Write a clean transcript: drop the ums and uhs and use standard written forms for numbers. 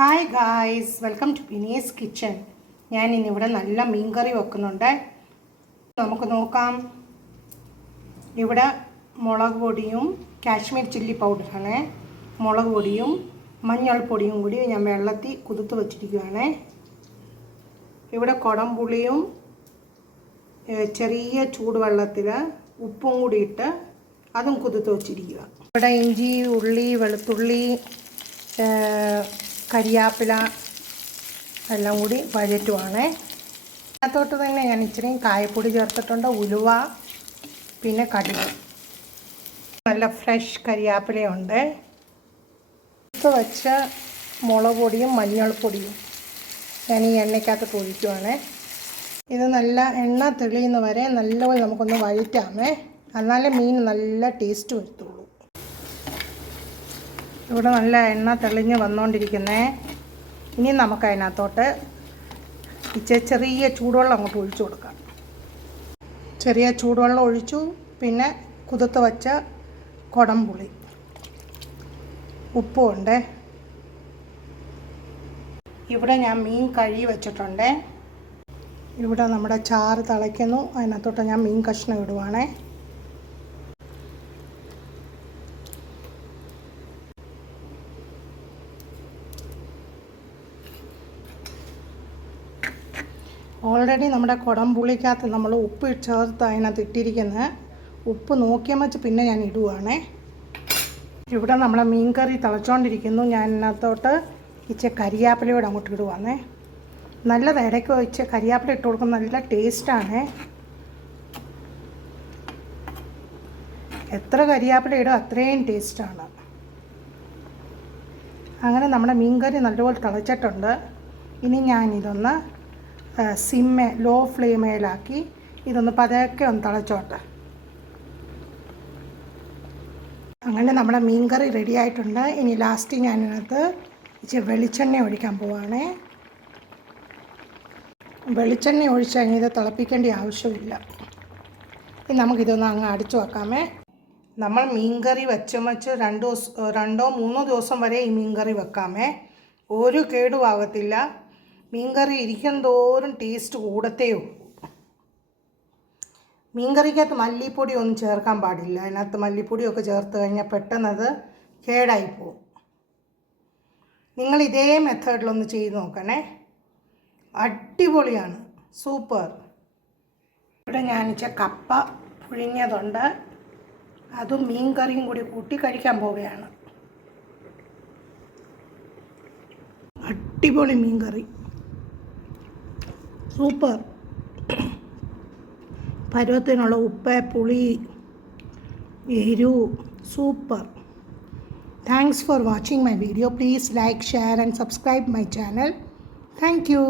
Hi guys, welcome to Pinee's kitchen. ഞാൻ ഇന്നിവിടെ നല്ല മീൻകറി വെക്കുന്നുണ്ട്. നമുക്ക് നോക്കാം. ഇവിടെ മുളക് പൊടിയും കാശ്മീർ ചില്ലി പൗഡറാണ്, മുളക് പൊടിയും മഞ്ഞൾപ്പൊടിയും കൂടി ഞാൻ വെള്ളത്തിൽ കുതിർത്ത് വച്ചിരിക്കുകയാണ്. ഇവിടെ കുടംപുളിയും ചെറിയ ചൂടുവെള്ളത്തിൽ ഉപ്പും കൂടി ഇട്ട് അതും കുതിർത്ത് വച്ചിരിക്കുക. ഇവിടെ ഇഞ്ചി, ഉള്ളി, വെളുത്തുള്ളി, കരിയാപ്പില എല്ലാം കൂടി വഴറ്റുവാണ്. അതിനകത്തോട്ട് തന്നെ ഞാൻ ഇച്ചിരി കായപ്പൊടി ചേർത്തിട്ടുണ്ട്, ഉലുവ, പിന്നെ കടുക്. നല്ല ഫ്രഷ് കരിയാപ്പിലയുണ്ട്. എടുത്ത് വെച്ച മുളക് പൊടിയും മഞ്ഞൾപ്പൊടിയും ഞാൻ ഈ എണ്ണയ്ക്കകത്ത് ഒഴിക്കുവാണ്. ഇത് നല്ല എണ്ണ തെളിയുന്ന വരെ നല്ലപോലെ നമുക്കൊന്ന് വഴറ്റാമേ, എന്നാലേ മീൻ നല്ല ടേസ്റ്റ് വരത്തുള്ളൂ. ഇവിടെ നല്ല എണ്ണ തെളിഞ്ഞ് വന്നുകൊണ്ടിരിക്കുന്നേ. ഇനി നമുക്ക് അതിനകത്തോട്ട് ചെറിയ ചൂടുവെള്ളം അങ്ങോട്ട് ഒഴിച്ചു കൊടുക്കാം. ചെറിയ ചൂടുവെള്ളം ഒഴിച്ചു. പിന്നെ കുതിർത്ത് വച്ച കുടംപുളി, ഉപ്പുണ്ട്. ഇവിടെ ഞാൻ മീൻ കഴുകി വെച്ചിട്ടുണ്ട്. ഇവിടെ നമ്മുടെ ചാറ് തിളയ്ക്കുന്നു. അതിനകത്തോട്ട് ഞാൻ മീൻ കഷ്ണം ഇടുവാണേ. ഓൾറെഡി നമ്മുടെ കുടംപുളിക്കകത്ത് നമ്മൾ ഉപ്പ് ചേർത്ത് അതിനകത്ത് ഇട്ടിരിക്കുന്നത്. ഉപ്പ് നോക്കിയാൽ വെച്ച് പിന്നെ ഞാൻ ഇടുവാണേ. ഇവിടെ നമ്മളെ മീൻ കറി തിളച്ചുകൊണ്ടിരിക്കുന്നു. ഞാൻ ഇതിനകത്തോട്ട് ഇച്ചിരി കരിയാപ്പിലയോടെ അങ്ങോട്ട് ഇടുവാണേ. നല്ലത് ഇടയ്ക്ക് വെച്ച് കരിയാപ്പില ഇട്ട് കൊടുക്കുന്നത് നല്ല ടേസ്റ്റാണ്. എത്ര കരിയാപ്പില ഇടും അത്രയും ടേസ്റ്റാണ്. അങ്ങനെ നമ്മുടെ മീൻ കറി നല്ലപോലെ തിളച്ചിട്ടുണ്ട്. ഇനി ഞാനിതൊന്ന് ലോ ഫ്ലെയിമേലാക്കി ഇതൊന്ന് പതുക്കെ ഒന്ന് തിളച്ചോട്ടെ. അങ്ങനെ നമ്മുടെ മീൻ കറി റെഡി ആയിട്ടുണ്ട്. ഇനി ലാസ്റ്റ് ഞാനിതിനകത്ത് ഇച്ചിരി വെളിച്ചെണ്ണ ഒഴിക്കാൻ പോവാണേ. വെളിച്ചെണ്ണ ഒഴിച്ച് കഴിഞ്ഞ് ഇത് തിളപ്പിക്കേണ്ട ആവശ്യമില്ല. ഇനി നമുക്കിതൊന്ന് അങ്ങ് അടിച്ചു വെക്കാമേ. നമ്മൾ മീൻ കറി വെച്ച് 2-3 ദിവസം വരെ ഈ മീൻ കറി വെക്കാമേ. ഒരു കേടും ആകത്തില്ല. മീൻകറി ഇരിക്കും തോറും ടേസ്റ്റ് കൂടത്തേ ഉള്ളൂ. മീൻകറിക്കകത്ത് മല്ലിപ്പൊടി ഒന്നും ചേർക്കാൻ പാടില്ല. അതിനകത്ത് മല്ലിപ്പൊടിയൊക്കെ ചേർത്ത് കഴിഞ്ഞാൽ പെട്ടെന്നത് കേടായിപ്പോവും. നിങ്ങൾ ഇതേ മെത്തേഡിലൊന്ന് ചെയ്ത് നോക്കണേ, അടിപൊളിയാണ്, സൂപ്പർ. ഇവിടെ ഞാനിച്ച കപ്പ പുഴുങ്ങിയതുണ്ട്, അതും മീൻ കറിയും കൂടി കൂട്ടി കഴിക്കാൻ പോവുകയാണ്. അടിപൊളി മീൻ കറി, സൂപ്പർ. പരുവത്തിനുള്ള ഉപ്പ്, പുളി, എരിവ്, super. Thanks for watching my video. Please like, share and subscribe my channel. Thank you.